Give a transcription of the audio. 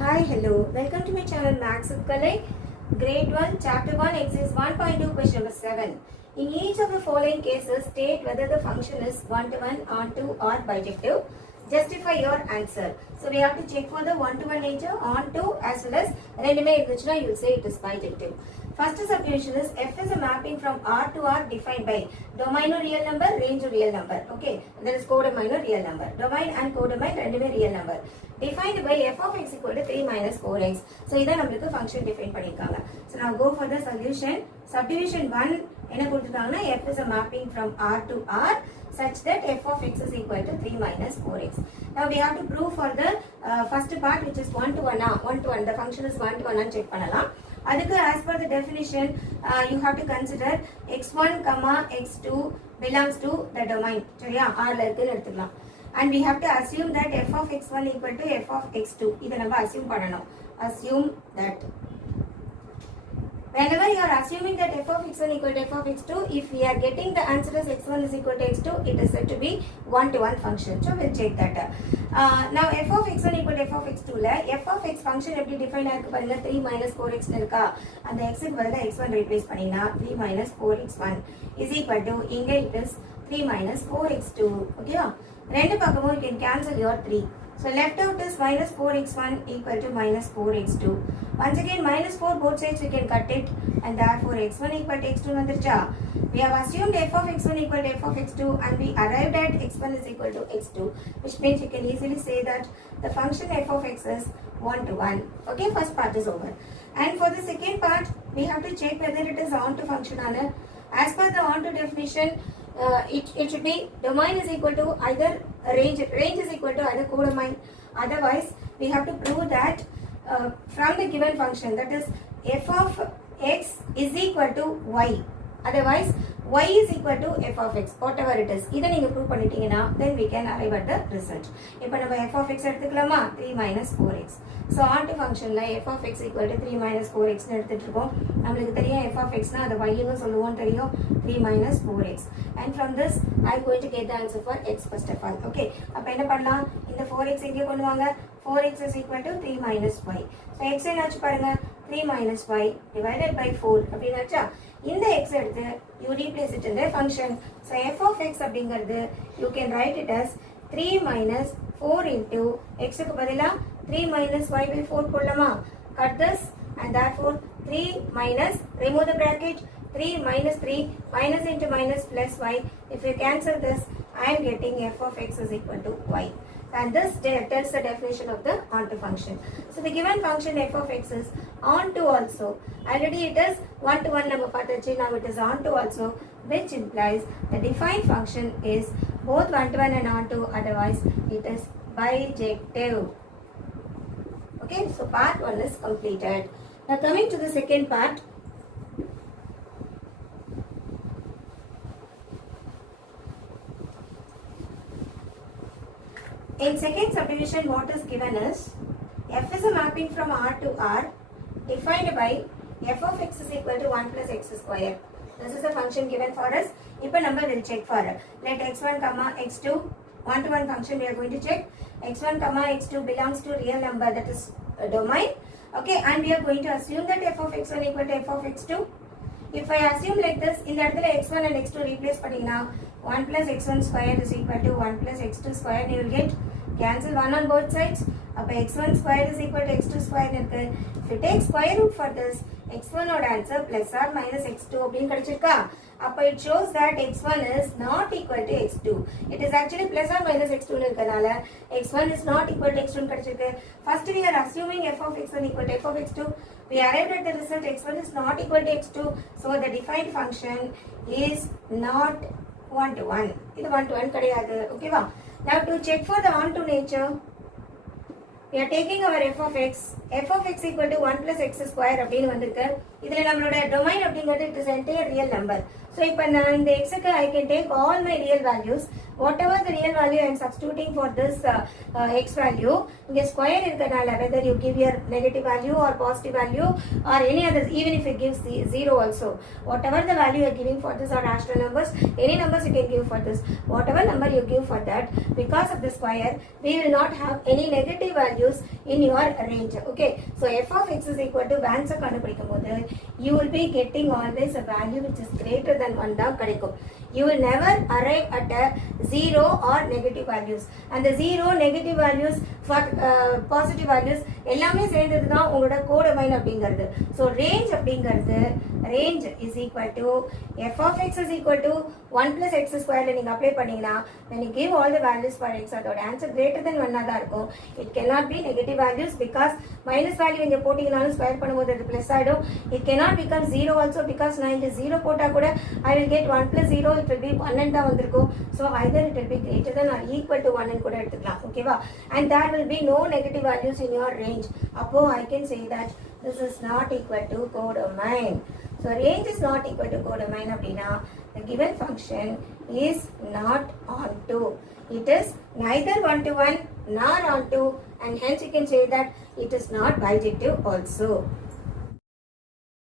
Hi, hello. Welcome to my channel Max with Kalai. Grade 12, Chapter 1, Exercise 1.2, question number 7. In each of the following cases, state whether the function is one-to-one, on-to, or bijective. Justify your answer. So, we have to check for the one-to-one nature, on-to, as well as ரெண்டுமே இருந்துச்சுனா you will say it is bijective. First subdivision is F is a mapping from R to R defined by domain or real number, range or real number. Okay, that is codomain or real number. Domain and codomain ரெண்டுமே real number. Defined by f of x equal to 3 minus 4x. So, இதான் நம்மளுக்கு function define பண்ணிருக்காங்க. So, now go for the solution. Subdivision 1 என்ன கொடுத்துட்டாங்கன்னா f is a mapping from R to R such that f of x is equal to 3 minus 4x. Now, we have to prove for the first part which is 1-to-1. 1-to-1. The function is 1-to-1 and check பண்ணலாம். அதுக்கு as per the definition, you have to consider x1, x2 belongs to the domain. சரியா? R ல இருக்குன்னு எடுத்துக்கலாம். And we have to assume that f of x1 equal to f of x2. இதை நம்ம assume பண்ணணும். Assume that. Whenever you are assuming that f of x1 equal to f of x2, if we are getting the answer as x1 is equal to x2, it is said to be one-to-one function. So, we'll check that. Now, f of x1 equal to f of x2, f of x function எப்படி define ஆயிருக்கு பாருங்க 3 minus 4x இருக்கா அந்த x க்கு பதிலா x1 replace பண்ணினா 3 minus 4x1 is equal to இங்க it is 3 minus 4x2. Okay, ரெண்டு பக்கமும் you can cancel your 3. So, left out is minus 4x1 equal to minus 4x2. Once again, minus 4 both sides we can cut it and therefore x1 equal to x2 வந்துருச்சா. We have assumed f of x1 equal to f of x2 and we arrived at x1 is equal to x2, which means you can easily say that the function f of x is 1-to-1. Okay, first part is over. And for the second part, we have to check whether it is onto function or not. As per the onto definition, it should be domain is equal to either range is equal to either codomain. Otherwise, we have to prove that from the given function, that is f of x is equal to y. Otherwise, y is equal to f of x, whatever it is. இதை நீங்க prove பண்ணிட்டீங்கன்னா then we can arrive at the result. இப்போ நம்ம f of x எடுத்துக்கலாமா 3 minus 4x. So, onto functionல f of x equal to 3 minus 4x எடுத்துட்டு இருக்கோம். நம்மளுக்கு தெரியும் f of x னா அது y ன்னு சொல்லுவோம் தெரியும் 3 minus 4x. And from this, I am going to get the answer for x first of all. Okay, அப்ப என்ன பண்ணலாம் இந்த 4x எங்கே கொண்டு வாங்க 4x is equal to 3 minus y. So, x என்னாச்சு பாருங்க 3 minus y divided by 4 அப்படின்னாச்சா இந்த x எடுத்து you replace it in the function. So, f of x அப்படிங்கிறது you can write it as 3 minus 4 into x க்கு பதிலா 3 minus y by 4 போடலாமா. Cut this and therefore 3 minus, remove the bracket, 3 minus 3 minus into minus plus y. If you cancel this, I am getting f of x is equal to y. And this tells the definition of the onto function. So, the given function f of x is onto also. Already it is 1-to-1 number பார்த்தாச்சு. Now, it is onto also, which implies the defined function is both 1-to-1 and onto. Otherwise, it is bijective. Okay, so part 1 is completed. Now, coming to the second part. In second subdivision, what is given is f is a mapping from R to R defined by f of x is equal to 1 plus x square. This is the function given for us. Now, number will check for it. Let x1, x2, 1-to-1 function we are going to check. x1, x2 belongs to real number, that is a domain. Okay, and we are going to assume that f of x1 equal to f of x2. If I assume like this, in the இடத்துல x1 and x2 replace பண்ணினா 1 plus x1 square is equal to 1 plus x2 square. You will get cancel 1 on both sides. அப்ப x1 square is equal to x2 square இருக்கு. If you take square root for this, x1 odd answer plus or minus x2 அப்படின்னு கிடைச்சிருக்கா. அப்ப it shows that x1 is not equal to x2. It is actually plus or minus x2 இருக்கனால x1 is not equal to x2 கிடைச்சிருக்கு. First we are assuming f of x1 equal to f of x2. We arrived at the result x1 is not equal to x2. So, the defined function is not 1-to-1. இது 1-to-1 கிடையாது. Okay வா. Now, to check for the onto nature, we are taking our f of x equal to 1 plus x square அப்படின்னு வந்திருக்கு. இதில் நம்மளோட domain அப்படிங்கிறது it is entire real number. So இப்போ நான் இந்த xக்கு I can take all my real values, whatever the real value I am substituting for this x value, இங்கே square இருக்கனால whether you give your negative value or positive value or any other, even if it gives 0 also, whatever the value you are giving for this or rational numbers, any numbers you can give for this, whatever number you give for that, because of the square we will not have any negative values in your range. Okay, so f of x is equal to answer கண்டுபிடிக்கும் போது you will be getting always a value which is greater than 1 தான் கிடைக்கும். You will never arrive at a 0 or negative values, and the 0 negative values for positive values எல்லாமே சேர்ந்தது தான் உங்களோட codomain அப்படிங்கிறது. So range அப்படிங்கிறது range is equal to f of x is equal to 1 plus x square நீங்கள் apply பண்ணீங்கன்னா when you give all the values for x அதோட answer greater than 1 தான் இருக்கும். It cannot be negative values because minus value இங்கே போட்டிங்கனாலும் square பண்ணும்போது அது plus ஆகிடும். It cannot become 0 also because நான் இங்கே 0 போட்டால் கூட I will get 1 plus 0, it will be 1 தான் வந்திருக்கும். So either it will be greater than or equal to 1 கூட எடுத்துக்கலாம். ஓகேவா? And there will be no negative values in your range. அப்போ I can say that this is not equal to codomain. So range is not equal to codomain அப்படின்னா the given function is not onto. It is neither 1 to 1 nor onto, and hence you can say that it is not bijective also.